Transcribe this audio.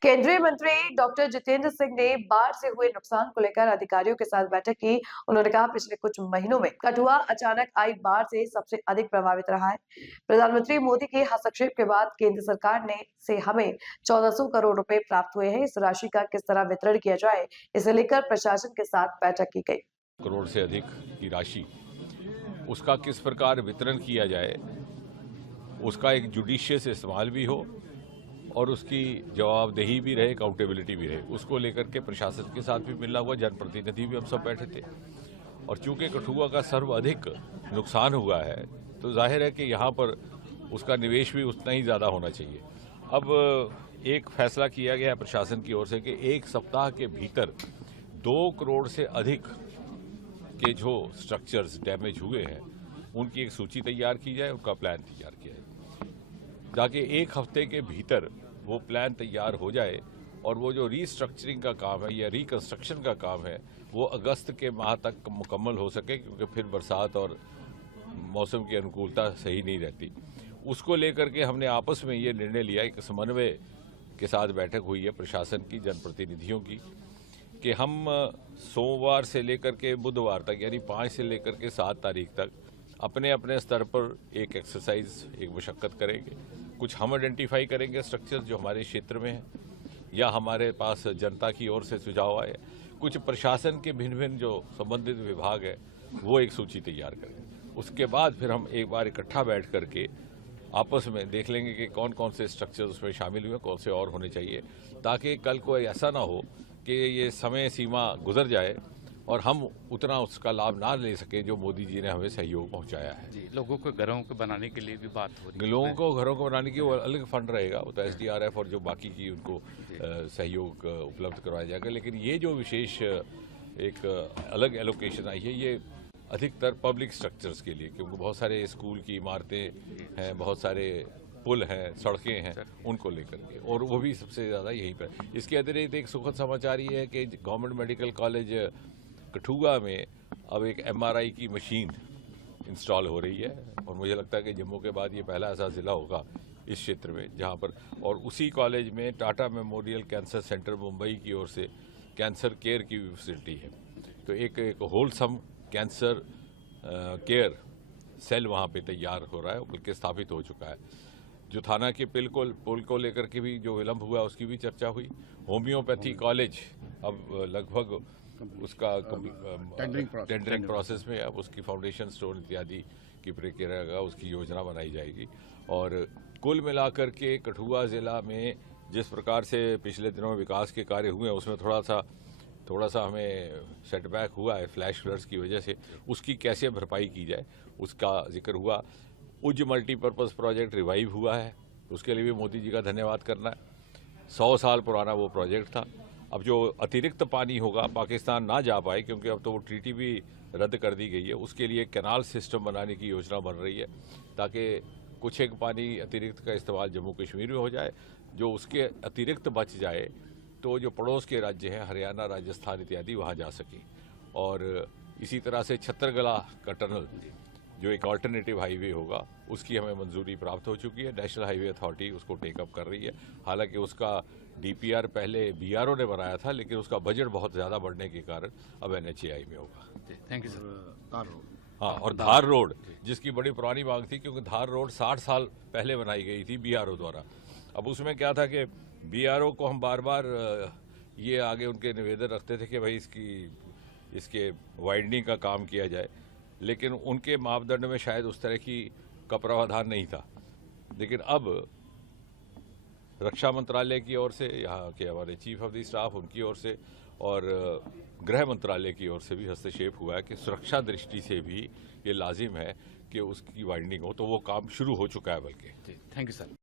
केंद्रीय मंत्री डॉक्टर जितेंद्र सिंह ने बाढ़ से हुए नुकसान को लेकर अधिकारियों के साथ बैठक की। उन्होंने कहा, पिछले कुछ महीनों में कठुआ अचानक आई बाढ़ से सबसे अधिक प्रभावित रहा है। प्रधानमंत्री मोदी के हस्तक्षेप के बाद केंद्र सरकार ने से हमें 1400 करोड़ रुपए प्राप्त हुए हैं। इस राशि का किस तरह वितरण किया जाए, इसे लेकर प्रशासन के साथ बैठक की गई। करोड़ से अधिक की राशि, उसका किस प्रकार वितरण किया जाए, उसका एक जुडिशियस इस्तेमाल भी हो और उसकी जवाबदेही भी रहे, अकाउंटेबिलिटी भी रहे, उसको लेकर के प्रशासन के साथ भी मिलना हुआ। जनप्रतिनिधि भी हम सब बैठे थे और चूंकि कठुआ का सर्वाधिक नुकसान हुआ है तो जाहिर है कि यहाँ पर उसका निवेश भी उतना ही ज़्यादा होना चाहिए। अब एक फैसला किया गया है प्रशासन की ओर से कि एक सप्ताह के भीतर 2 करोड़ से अधिक के जो स्ट्रक्चर्स डैमेज हुए हैं उनकी एक सूची तैयार की जाए, उनका प्लान तैयार किया जाए, ताकि एक हफ्ते के भीतर वो प्लान तैयार हो जाए और वो जो रीस्ट्रक्चरिंग का काम है या रिकंस्ट्रक्शन का काम है वो अगस्त के माह तक मुकम्मल हो सके, क्योंकि फिर बरसात और मौसम की अनुकूलता सही नहीं रहती। उसको लेकर के हमने आपस में ये निर्णय लिया, एक समन्वय के साथ बैठक हुई है प्रशासन की, जनप्रतिनिधियों की, कि हम सोमवार से लेकर के बुधवार तक यानी 5 से लेकर के 7 तारीख तक अपने अपने स्तर पर एक एक्सरसाइज, एक मशक्कत करेंगे। कुछ हम आइडेंटिफाई करेंगे स्ट्रक्चर्स जो हमारे क्षेत्र में हैं या हमारे पास जनता की ओर से सुझाव आए, कुछ प्रशासन के भिन्न भिन्न जो संबंधित विभाग है वो एक सूची तैयार करेंगे। उसके बाद फिर हम एक बार इकट्ठा बैठ करके आपस में देख लेंगे कि कौन कौन से स्ट्रक्चर्स उसमें शामिल हुए, कौन से और होने चाहिए, ताकि कल को ऐसा ना हो कि ये समय सीमा गुजर जाए और हम उतना उसका लाभ ना ले सके जो मोदी जी ने हमें सहयोग पहुंचाया है। जी, लोगों को घरों को बनाने के लिए भी बात हो रही है। लोगों को घरों को बनाने की वो अलग फंड रहेगा, वो तो SDRF और जो बाकी की उनको सहयोग उपलब्ध करवाया जाएगा। लेकिन ये जो विशेष एक अलग एलोकेशन आई है ये अधिकतर पब्लिक स्ट्रक्चर्स के लिए, क्योंकि बहुत सारे स्कूल की इमारतें हैं, बहुत सारे पुल हैं, सड़कें हैं, उनको लेकर के, और वो भी सबसे ज़्यादा यहीं पर। इसके अतिरिक्त एक सुखद समाचार ये है कि गवर्नमेंट मेडिकल कॉलेज कठुआ में अब एक MRI की मशीन इंस्टॉल हो रही है और मुझे लगता है कि जम्मू के बाद ये पहला ऐसा ज़िला होगा इस क्षेत्र में जहाँ पर, और उसी कॉलेज में Tata memorial cancer centre Mumbai की ओर से कैंसर केयर की फैसिलिटी है। तो एक होलसम कैंसर केयर सेल वहाँ पे तैयार हो रहा है, बल्कि स्थापित हो चुका है। जो थाना के पुल को लेकर के भी जो विलम्ब हुआ उसकी भी चर्चा हुई। होम्योपैथी कॉलेज अब लगभग उसका टेंडरिंग प्रोसेस में, अब उसकी फाउंडेशन स्टोन इत्यादि की प्रक्रिया का उसकी योजना बनाई जाएगी। और कुल मिलाकर के कठुआ ज़िला में जिस प्रकार से पिछले दिनों में विकास के कार्य हुए हैं उसमें थोड़ा सा हमें सेटबैक हुआ है फ्लैश फ्लड्स की वजह से, उसकी कैसे भरपाई की जाए उसका जिक्र हुआ। उज्ज मल्टीपर्पज़ प्रोजेक्ट रिवाइव हुआ है, उसके लिए भी मोदी जी का धन्यवाद करना है। 100 साल पुराना वो प्रोजेक्ट था। अब जो अतिरिक्त पानी होगा पाकिस्तान ना जा पाए, क्योंकि अब तो वो ट्रीटी भी रद्द कर दी गई है, उसके लिए कैनाल सिस्टम बनाने की योजना बन रही है ताकि कुछ एक पानी अतिरिक्त का इस्तेमाल जम्मू कश्मीर में हो जाए। जो उसके अतिरिक्त बच जाए तो जो पड़ोस के राज्य हैं हरियाणा, राजस्थान इत्यादि वहाँ जा सके। और इसी तरह से छत्तरगला का टनल जो एक अल्टरनेटिव हाईवे होगा उसकी हमें मंजूरी प्राप्त हो चुकी है। नेशनल हाईवे अथॉरिटी उसको टेकअप कर रही है। हालांकि उसका DPR पहले BRO ने बनाया था, लेकिन उसका बजट बहुत ज़्यादा बढ़ने के कारण अब NHAI में होगा। Thank you sir. हाँ, और धार रोड जिसकी बड़ी पुरानी मांग थी, क्योंकि धार रोड 60 साल पहले बनाई गई थी BRO द्वारा। अब उसमें क्या था कि BRO को हम बार बार ये आगे उनके निवेदन रखते थे कि भाई इसके वाइडनिंग का काम किया जाए, लेकिन उनके मापदंड में शायद उस तरह का प्रावधान नहीं था। लेकिन अब रक्षा मंत्रालय की ओर से, यहाँ के हमारे चीफ ऑफ द स्टाफ उनकी ओर से और गृह मंत्रालय की ओर से भी हस्तक्षेप हुआ है कि सुरक्षा दृष्टि से भी ये लाजिम है कि उसकी वाइडनिंग हो, तो वो काम शुरू हो चुका है बल्कि। Thank you sir.